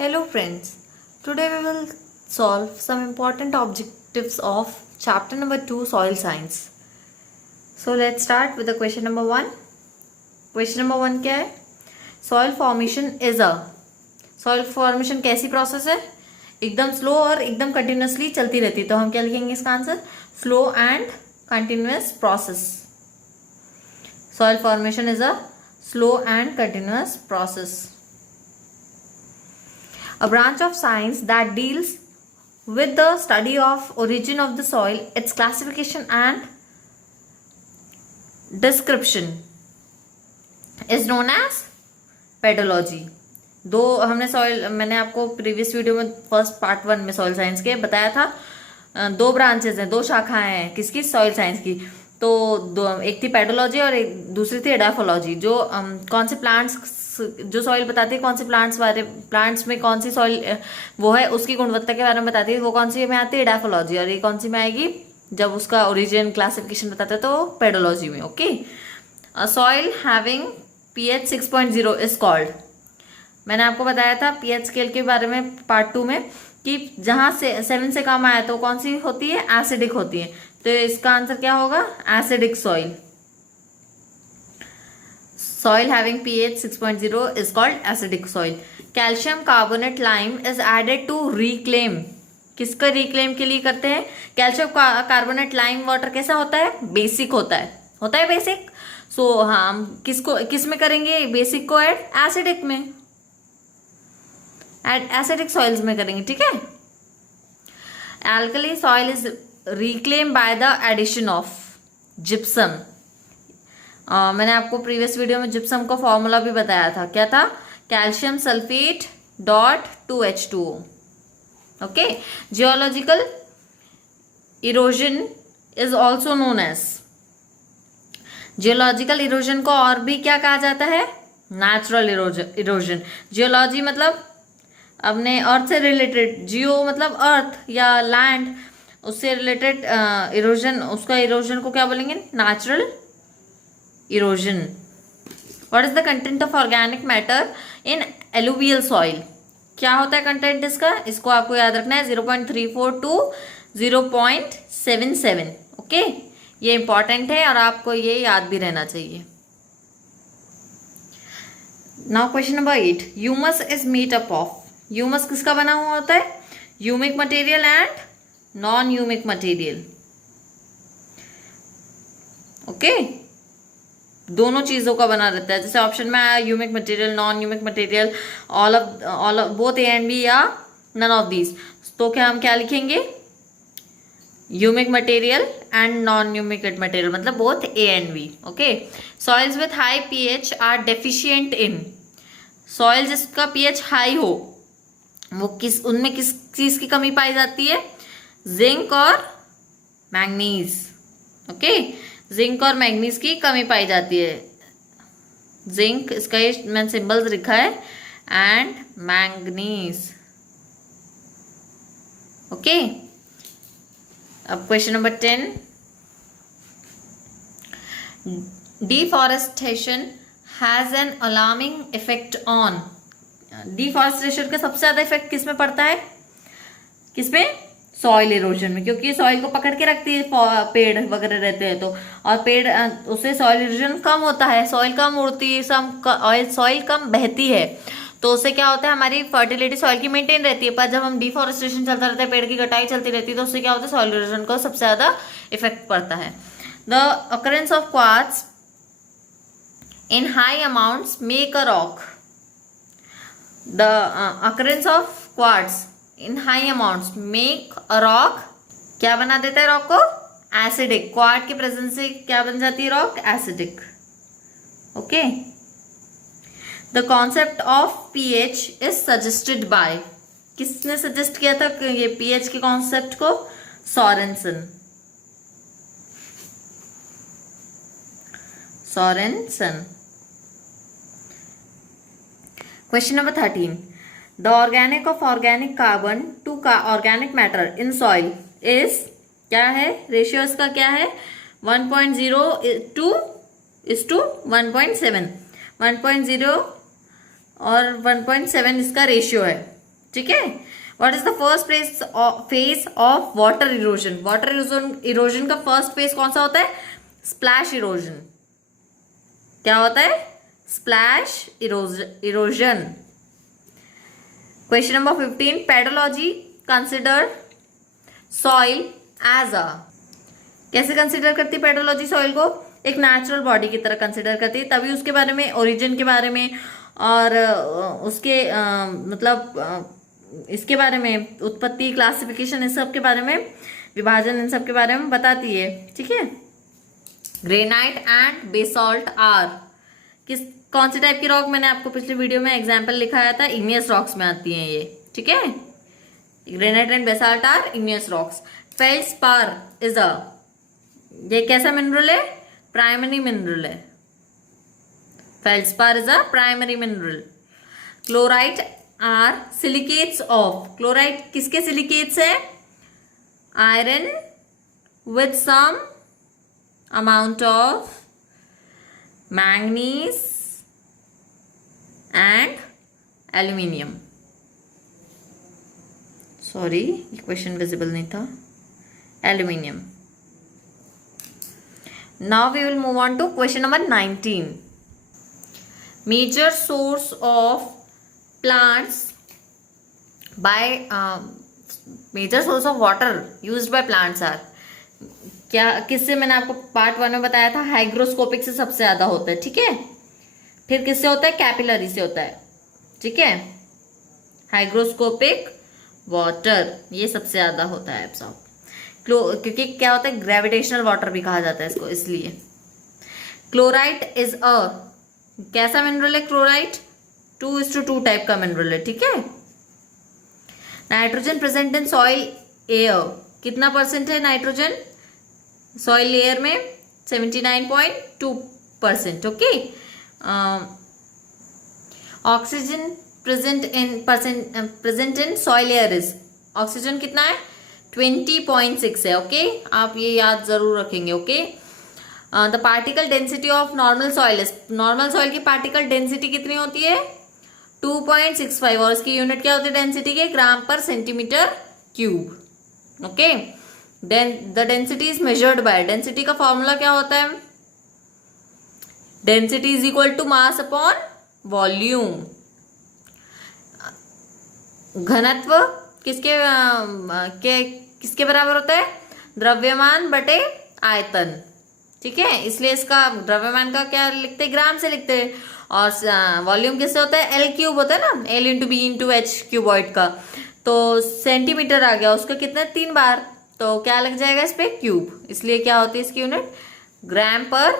Hello friends, today we will solve some important objectives of chapter number 2 soil science. So let's start with the question number 1. Question number 1 क्या है? Soil formation is a soil formation कैसी process है? एकदम slow और एकदम continuously चलती रहती है, तो हम क्या लिखेंगे इसका answer? Slow and continuous process. Soil formation is a slow and continuous process. A branch of science that deals with the study of origin of the soil, its classification and description is known as pedology. दो हमने soil, मैंने आपको previous video में first part 1 में soil science के बताया था, दो ब्रांचेस हैं, दो शाखाएं हैं किसकी? सॉइल साइंस की. तो दो, एक थी पेडोलॉजी और एक दूसरी थी एडाफोलॉजी. जो कौन से प्लांट्स, जो सॉइल बताती है कौन से प्लांट्स में कौन सी सॉइल वो है, उसकी गुणवत्ता के बारे में बताती है, वो कौन सी में आती है? एडाफोलॉजी. और ये कौन सी में आएगी? जब उसका ओरिजिन क्लासिफिकेशन बताते हैं तो पेडोलॉजी में. Okay. Soil having pH 6.0 is called. मैंने आपको बताया था pH स्केल के बारे में पार्ट 2 में कि जहां से 7 से कम आया तो कौन सी होती है? एसिडिक होती है. तो इसका आंसर क्या होगा? Acidic soil. Soil having pH 6.0 is called acidic soil. Calcium carbonate lime is added to reclaim. किसका रिक्लेम के लिए करते हैं? कैल्शियम कार्बोनेट लाइम वाटर कैसा होता है? बेसिक होता है बेसिक. सो हम किस में करेंगे बेसिक को ऐड? एसिडिक में, एसिडिक सॉइल्स में करेंगे. ठीक है. Alkali soil is reclaimed by the addition of gypsum. मैंने आपको प्रीवियस वीडियो में जिप्सम का फॉर्मूला भी बताया था. क्या था? Calcium sulphate dot 2H2O. Okay. Geological erosion is also known as. Geological erosion को और भी क्या कहा जाता है? Natural erosion. जियोलॉजी मतलब अपने अर्थ से रिलेटेड, जियो मतलब अर्थ या लैंड, उससे रिलेटेड इरोजन, उसका इरोजन को क्या बोलेंगे? Natural erosion. What is the content of organic matter in alluvial soil? क्या होता है कंटेंट इसका? इसको आपको याद रखना है 0.34 to 0.77. ओके. ये इंपॉर्टेंट है और आपको ये याद भी रहना चाहिए. Now question number 8. Humus is made up of. Humus किसका बना हुआ होता है? Humic material and non humic material. Okay. दोनों चीजों का बना रहता है. जैसे ऑप्शन में आया humic material, non humic material, all of both A and B या नन ऑफ दीज. तो क्या हम क्या लिखेंगे? Humic material and non humic material, मतलब both A and B. Okay. Soils with high pH are deficient in. Soil जिसका pH high हो वो उनमें किस चीज की कमी पाई जाती है? जिंक और मैंगनीज. ओके. जिंक और मैंगनीज की कमी पाई जाती है. जिंक, इसका ये मैंने सिंबल्स लिखा है, एंड मैंगनीज. ओके. अब question number 10. Deforestation has an alarming effect on. Deforestation का सबसे ज्यादा इफेक्ट किस में पड़ता है? किसमें? सॉइल इरोजन में, क्योंकि सॉइल को पकड़ के रखती है, पेड़ वगैरह रहते हैं तो, और पेड़ उससे सॉइल इरोजन कम होता है, सॉइल कम उड़ती है, सॉइल कम बहती है, तो उससे क्या होता है? हमारी फर्टिलिटी सॉइल की मेंटेन रहती है. पर जब हम डिफॉरेस्टेशन चलता रहता है, पेड़ की कटाई चलती रहती है, तो उससे क्या होता है? सॉइल इरोजन को सबसे ज्यादा इफेक्ट पड़ता है. The occurrence of quartz in high amounts make a rock. The occurrence of quartz in high amounts make a rock. क्या बना देता है रॉक को? एसिडिक. क्वार्ट की प्रेजेंस से क्या बन जाती है rock? Acidic. Okay. The concept of pH is suggested by. किसने सजेस्ट किया था ये pH के कॉन्सेप्ट को? Sorensen. Question number 13. The organic of organic carbon to organic matter in soil is क्या है? रेशियो इसका क्या है? 1.0 to 1.7. 1.0 और 1.7 इसका रेशियो है. ठीक है। What is the first phase of water erosion? Water erosion का फर्स्ट फेज कौन सा होता है? Splash erosion. क्या होता है? Splash erosion. Question number 15, pedology consider soil as a, कैसे कंसिडर करती है पेडोलॉजी सॉइल को? एक नेचुरल बॉडी की तरह कंसिडर करती है, तभी उसके बारे में, ओरिजिन के बारे में और उसके इसके बारे में, उत्पत्ति, क्लासिफिकेशन, इस सब के बारे में, विभाजन, इन सब के बारे में बताती है, ठीक है। ग्रेनाइट एंड बेसॉल्ट आर, कौन सी टाइप की रॉक? मैंने आपको पिछले वीडियो में एग्जाम्पल लिखाया था, इग्नियस रॉक्स में आती हैं ये, ठीक है। Granite and basalt are igneous rocks. Feldspar is a, ये कैसा मिनरल है? प्राइमरी मिनरल है। Feldspar is a primary mineral. Chlorite are silicates of, chlorite किसके सिलिकेट्स है? Iron with some amount of manganese and aluminium. Sorry, ये question visible नहीं था। Aluminium. Now we will move on to question number 19। Major source of plants by major source of water used by plants are, क्या किससे? मैंने आपको part 1 में बताया था, हाइग्रोस्कोपिक से सबसे ज्यादा होता है, ठीक है। फिर किससे होता है? कैपिलरी से होता है, ठीक है। हाइग्रोस्कोपिक वाटर ये सबसे ज्यादा होता है एब्सॉर्ब, क्योंकि क्या होता है? ग्रेविटेशनल वाटर भी कहा जाता है इसको, इसलिए। क्लोराइट इज अ, कैसा मिनरल है क्लोराइट? 2:2 टाइप का मिनरल है, ठीक है। Nitrogen present in soil air, कितना परसेंट है नाइट्रोजन सॉइल एयर में? 79.2%, okay. Oxygen present in soil air is, oxygen कितना है? 20.6 है, ओके। आप ये याद जरूर रखेंगे, okay. The particle density of normal soil is, normal soil की पार्टिकल डेंसिटी कितनी होती है? 2.65, और इसकी यूनिट क्या होती है डेंसिटी के? ग्राम पर centimetre cube, okay. Then the density is measured by, density का फॉर्मूला क्या होता है? Density is equal to mass upon volume. घनत्व किसके बराबर होता है? द्रव्यमान बटे आयतन, ठीक है। इसलिए इसका द्रव्यमान का क्या लिखते हैं? ग्राम से लिखते हैं। और वॉल्यूम किससे होता है? L क्यूब होता है ना, L into B into H cuboid का। तो सेंटीमीटर आ गया, उसका कितना? 3 बार, तो क्या लग जाएगा इस पे? क्यूब। इसलिए क्या होती है इसकी यूनिट? ग्राम पर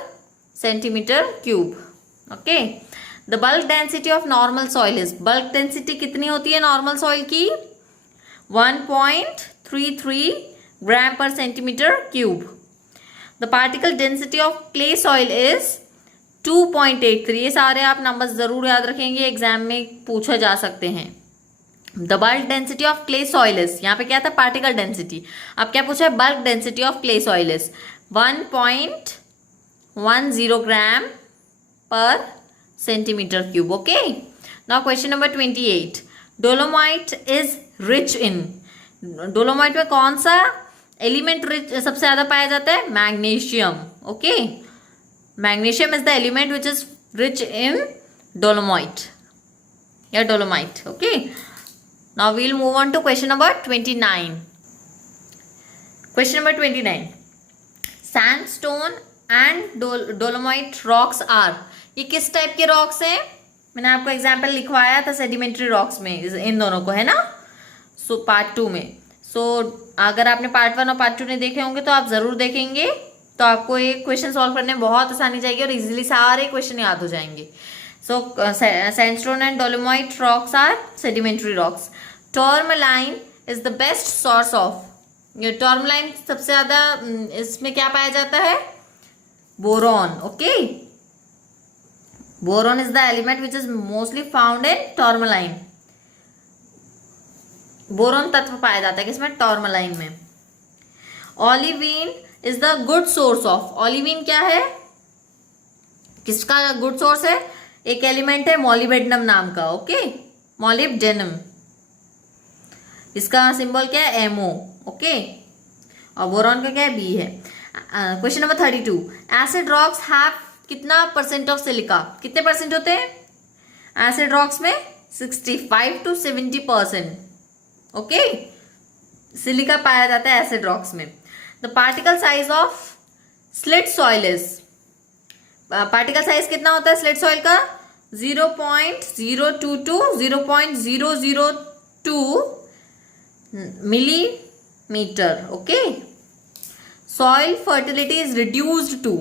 centimetre cube, okay. The bulk density of normal soil is, bulk density कितनी होती है नॉर्मल सॉइल की? 1.33 ग्राम पर centimetre cube. The particle density of clay soil is 2.83। ये सारे आप नंबर्स जरूर याद रखेंगे, एग्जाम में पूछा जा सकते हैं। The bulk density of clay soil is, यहाँ पे क्या था? Particle density. अब क्या पूछा है? Bulk density of clay soil is 1.10 ग्राम पर centimetre cube, okay. Now question number 28। Dolomite is rich in, dolomite में कौन सा एलिमेंट रिच सबसे ज्यादा पाया जाता है? Magnesium, okay. Magnesium is the element which is rich in dolomite या dolomite, okay. Now we'll move on to question number 29. Question number 29. Sandstone and dolomite rocks are, ये किस टाइप के रॉक्स हैं? मैंने आपको एग्जाम्पल लिखवाया था सेडिमेंट्री रॉक्स में, इन दोनों को, है ना। सो पार्ट 2 में, अगर आपने पार्ट 1 और पार्ट 2 नहीं देखे होंगे तो आप जरूर देखेंगे, तो आपको ये क्वेश्चन सॉल्व करने में बहुत आसानी जाएगी और इजीली सारे क्वेश्चन याद हो जाएंगे। So sandstone and dolomite rocks are sedimentary rocks. Tourmaline is the best source of, ये टॉर्मलाइन सबसे ज्यादा इसमें क्या पाया जाता है? Boron, okay. Boron is the element which is mostly found in tourmaline. Boron तत्व पाया जाता है किसमें? टॉर्मलाइन में। Olivine is the good source of, olivine क्या है? किसका गुड सोर्स है? एक एलिमेंट है मॉलिबेडनम नाम का, ओके। मॉलिब्डेनम, इसका सिंबल क्या है, MO, ओके। और बोरॉन का क्या है, B है। Question number 32, acid rocks have कितना % ऑफ सिलिका, कितने % होते हैं एसिड रॉक्स में, 65 to 70%, ओके। सिलिका पाया जाता है एसिड रॉक्स में। The particle size of slit soil is, particle size कितना होता है स्लिट सॉइल का, 0.022 to 0.002 millimetre, okay. Soil fertility is reduced to,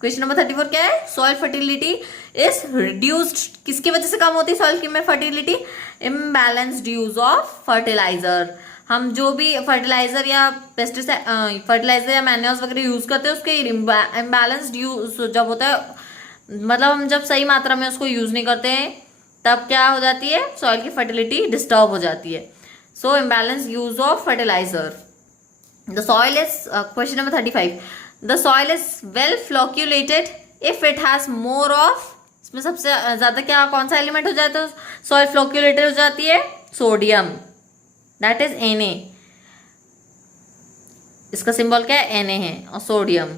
question number 34 क्या है, सॉइल फर्टिलिटी इज रिड्यूस्ड, किसकी वजह से कम होती है सॉइल की में fertility, imbalanced use of fertiliser. हम जो भी फर्टिलाइजर या पेस्टिसाइड, फर्टिलाइजर या मैन्योर्स वगैरह यूज करते हैं उसके इम्बैलेंस्ड यूज जब होता है, मतलब हम जब सही मात्रा में उसको यूज नहीं करते हैं तब क्या हो जाती है, सॉइल की फर्टिलिटी डिस्टर्ब हो जाती है। So imbalance use of fertiliser. The soil is, question number 35, the soil is well flocculated if it has more of, इसमें सबसे ज्यादा क्या कौन सा एलिमेंट हो जाता है सॉइल फ्लोक्यूलेटेड हो जाती है, सोडियम, दैट इज Na, इसका सिंबल क्या है, Na है, और सोडियम।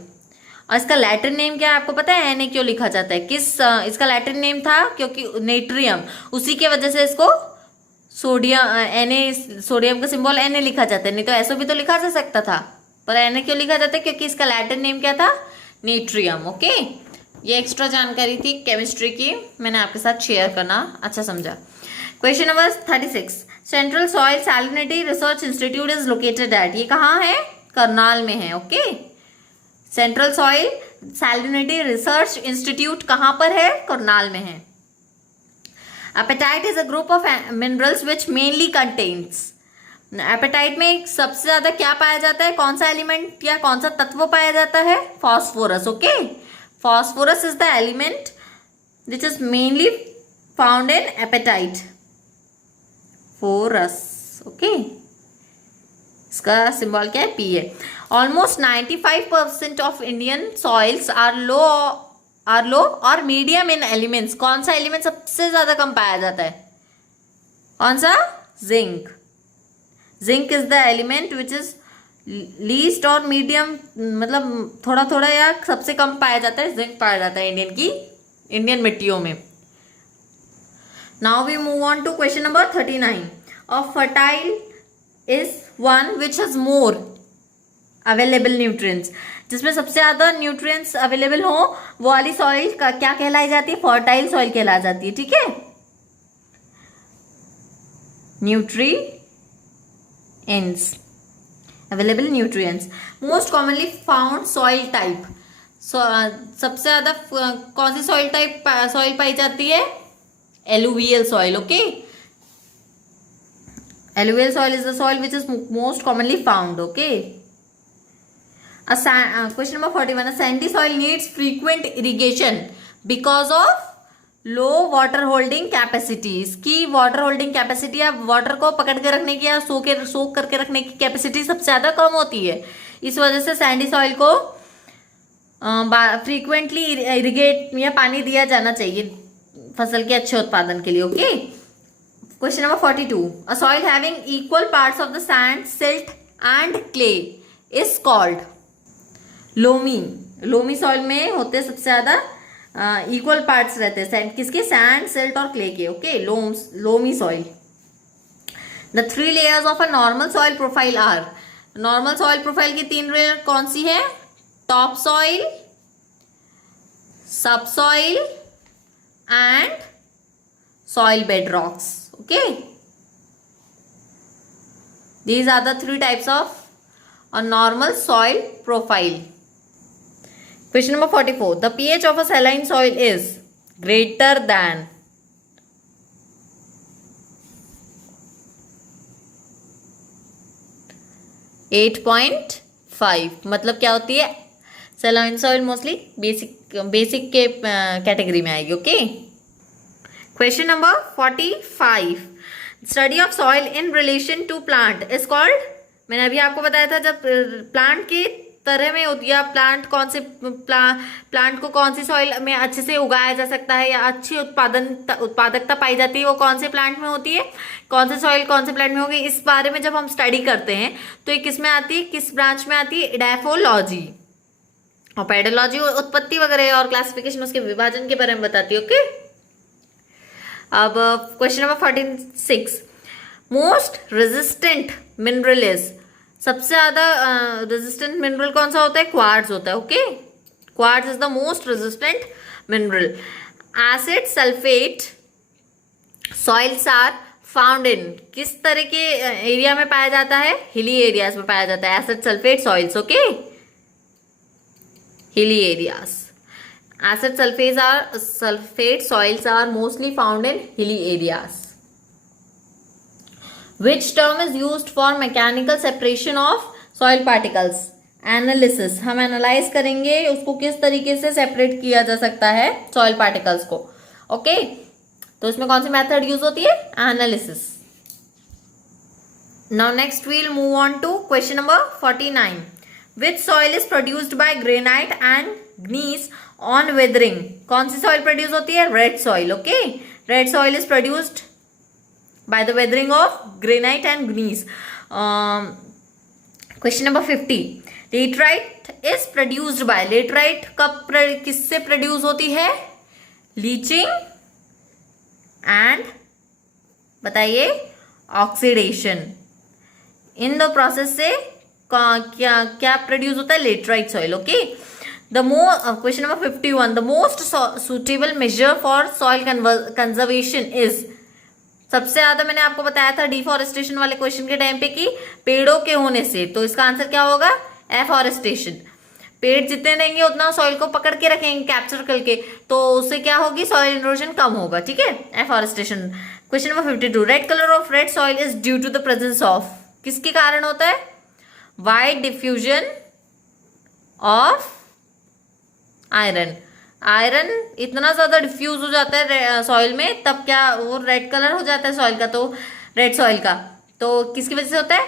और इसका लैटिन नेम क्या है आपको पता है, Na क्यों लिखा जाता है, किस इसका लैटिन नेम था, क्योंकि नेट्रियम, उसी की वजह से इसको सोडियम, Na, सोडियम का सिंबल Na लिखा जाता है, नहीं तो ऐसा भी तो लिखा जा सकता था, पर Na क्यों लिखा जाता है, क्योंकि इसका लैटिन नेम क्या था, नेट्रियम, ओके। ये एक्स्ट्रा जानकारी थी केमिस्ट्री की, मैंने आपके साथ शेयर करना अच्छा समझा। Question number 36, central soil salinity research institute is located at, ये कहाँ है, करनाल में है, okay. Central soil salinity research institute कहाँ पर है, करनाल में है। Apatite is a group of minerals which mainly contains, apatite में सबसे ज्यादा क्या पाया जाता है, कौन सा एलिमेंट या कौन सा तत्व पाया जाता है, phosphorus, okay. Phosphorus is the element which is mainly found in apatite, phosphorus, okay. इसका सिंबल क्या है, P है। Almost 95% of Indian soils are low और मीडियम इन एलिमेंट्स, कौन सा एलिमेंट सबसे ज्यादा कम पाया जाता है, कौन सा, zinc. Zinc is the element which is least और मीडियम, मतलब थोड़ा थोड़ा या सबसे कम पाया जाता है, जिंक पाया जाता है इंडियन मिट्टियों में। Now we move on to question number 39, a fertile is one which has more available nutrients, जिसमें सबसे ज्यादा न्यूट्रिएंट्स अवेलेबल हो वो वाली सॉइल का क्या कहलाई जाती है, फर्टाइल सॉइल कहलाई जाती है, ठीक है। Nutrients, available nutrients, most commonly found soil type, सबसे ज्यादा कौन सी सॉइल टाइप सॉइल पाई जाती है, alluvial soil, okay. Alluvial soil is the soil which is most commonly found, okay. Question number 41, a sandy soil needs frequent irrigation because of low water holding capacity, इसकी water holding capacity या water को पकड़ के रखने की या सोक करके रखने की कैपेसिटी सबसे ज़्यादा कम होती है, इस वजह से सैंडी सॉइल को फ्रीक्वेंटली इरिगेट या पानी दिया जाना चाहिए फसल के अच्छे उत्पादन के लिए, okay. Question number 42, a soil having equal parts of the sand, silt and clay is called, loamy. Loamy soil में होते सबसे ज्यादा इक्वल पार्ट्स रहते हैं सैंड, किसके, सैंड, सिल्ट और क्ले के, okay. Loamy soil. The 3 layers of a normal soil profile are, normal soil profile की 3 लेयर कौन सी है, top soil, sub soil and soil bed rocks, okay. These are the 3 types of a normal soil profile. Question number 44, the pH of a saline soil is greater than, (8.5), मतलब क्या होती है, saline soil mostly basic के category में आएगी, okay. Question number 45, study of soil in relation to plant is called, मैंने अभी आपको बताया था जब प्लांट के तरह में होती है, प्लांट कौन से प्लांट को कौन सी सॉइल में अच्छे से उगाया जा सकता है या अच्छी उत्पादकता पाई जाती है, वो कौन से प्लांट में होती है, कौन से सॉइल कौन से प्लांट में होगी, इस बारे में जब हम स्टडी करते हैं तो ये किस में आती है, किस ब्रांच में आती है, एडाफोलॉजी। और पेडोलॉजी उत्पत्ति वगैरह और क्लासिफिकेशन, उसके विभाजन के बारे में बताती है। ओके, अब question number 46, most resistant mineral is, सबसे ज्यादा रेजिस्टेंट मिनरल कौन सा होता है, क्वार्ट्ज होता है। Okay, quartz is the most resistant mineral. Acid sulphate soils are found in, किस तरह के एरिया में पाया जाता है, हिली एरियाज में पाया जाता है acid sulphate soils. Okay, hilly areas, acid sulfate soils are mostly found in hilly areas. Which term is used for mechanical separation of soil particles? Analysis, हम एनालाइज करेंगे उसको किस तरीके से सेपरेट किया जा सकता है सॉइल पार्टिकल्स को। ओके, तो इसमें कौन सी मेथड यूज होती है, analysis. Now next we'll move on to question number 49, which soil is produced by granite and gneiss on weathering, कौन सी सॉइल प्रोड्यूस होती है, red soil. Okay, red soil is produced by the weathering of granite and gneiss. Question number 50, laterite is produced by, laterite कब किससे produce होती है, leaching and बताइए oxidation, in the process से क्या क्या प्रोड्यूस होता है, laterite soil. Okay, The question number 51, the most suitable measure for soil conservation is, सबसे ज्यादा मैंने आपको बताया था डिफॉरेस्टेशन वाले क्वेश्चन के टाइम पे कि पेड़ों के होने से, तो इसका आंसर क्या होगा, एफॉरेस्टेशन। पेड़ जितने देंगे उतना सॉइल को पकड़ के रखेंगे कैप्चर करके, तो उससे क्या होगी, सॉइल इरोजन कम होगा। ठीक है, afforestation. Question number 52, red colour of red soil is due to the presence of, किसके कारण होता है, wide diffusion of iron. Iron इतना ज्यादा डिफ्यूज हो जाता है सॉइल में, तब क्या वो रेड कलर हो जाता है सॉइल का, तो रेड सॉइल का, तो किसकी वजह से होता है,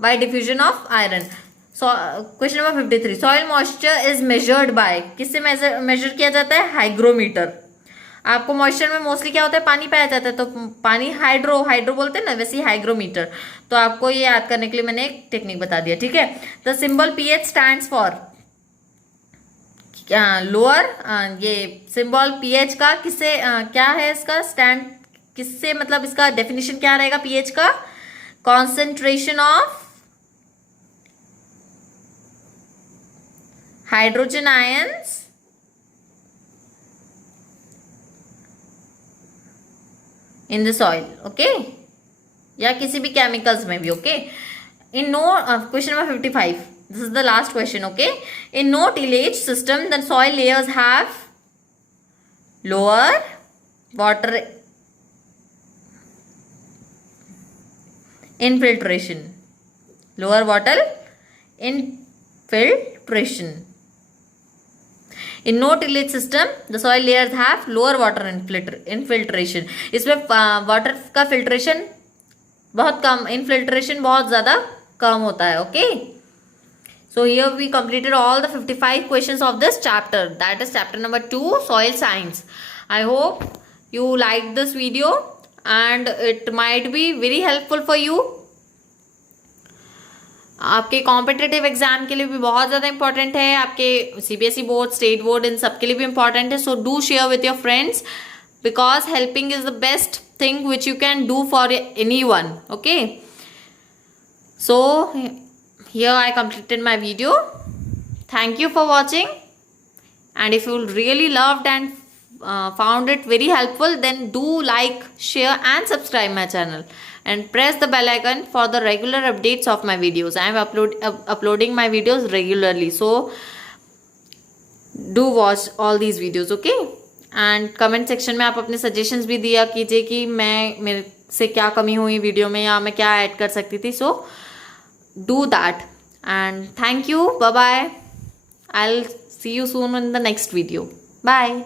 bye diffusion of iron. Question number 53, soil moisture is measured bye, किससे मेजर किया जाता है, हाइग्रोमीटर। आपको मॉइस्चर में मोस्टली क्या होता है, पानी पाया जाता है, तो पानी हाइड्रो बोलते हैं ना, वैसे ही हाइग्रोमीटर। तो आपको ये याद करने के लिए मैंने एक टेक्निक बता दिया। ठीक है, the symbol pH stands for, lower, ये सिंबल पीएच का किससे क्या है, इसका स्टैंड किससे, मतलब इसका डेफिनेशन क्या रहेगा पीएच का, concentration of hydrogen ions in the soil. Okay, या किसी भी केमिकल्स में भी। Okay, and now, question number 55, this is the last question. Okay, in no tillage system the soil layers have lower water infiltration, lower water infiltration. In no tillage system the soil layers have lower water infiltration. इसमें water का filtration बहुत कम, infiltration बहुत ज्यादा कम होता है। Okay, so here we completed all the 55 questions of this chapter, that is chapter number 2, soil science. I hope you liked this video and it might be very helpful for you. आपके competitive exam के लिए भी बहुत ज़्यादा important है, आपके CBSE board, state board, इन सब के लिए भी इंपॉर्टेंट है। So do share with your friends because helping is the best thing which you can do for anyone. Okay, so here I completed my video. Thank you for watching, and if you really loved and found it very helpful, then do like, share and subscribe my channel and press the bell icon for the regular updates of my videos. I am uploading my videos regularly, so do watch all these videos. Okay, and comment section में आप अपने suggestions भी दिया कीजिए कि मेरे से क्या कमी हुई वीडियो में या मैं क्या ऐड कर सकती थी। So do that, and thank you. Bye bye. I'll see you soon in the next video. Bye.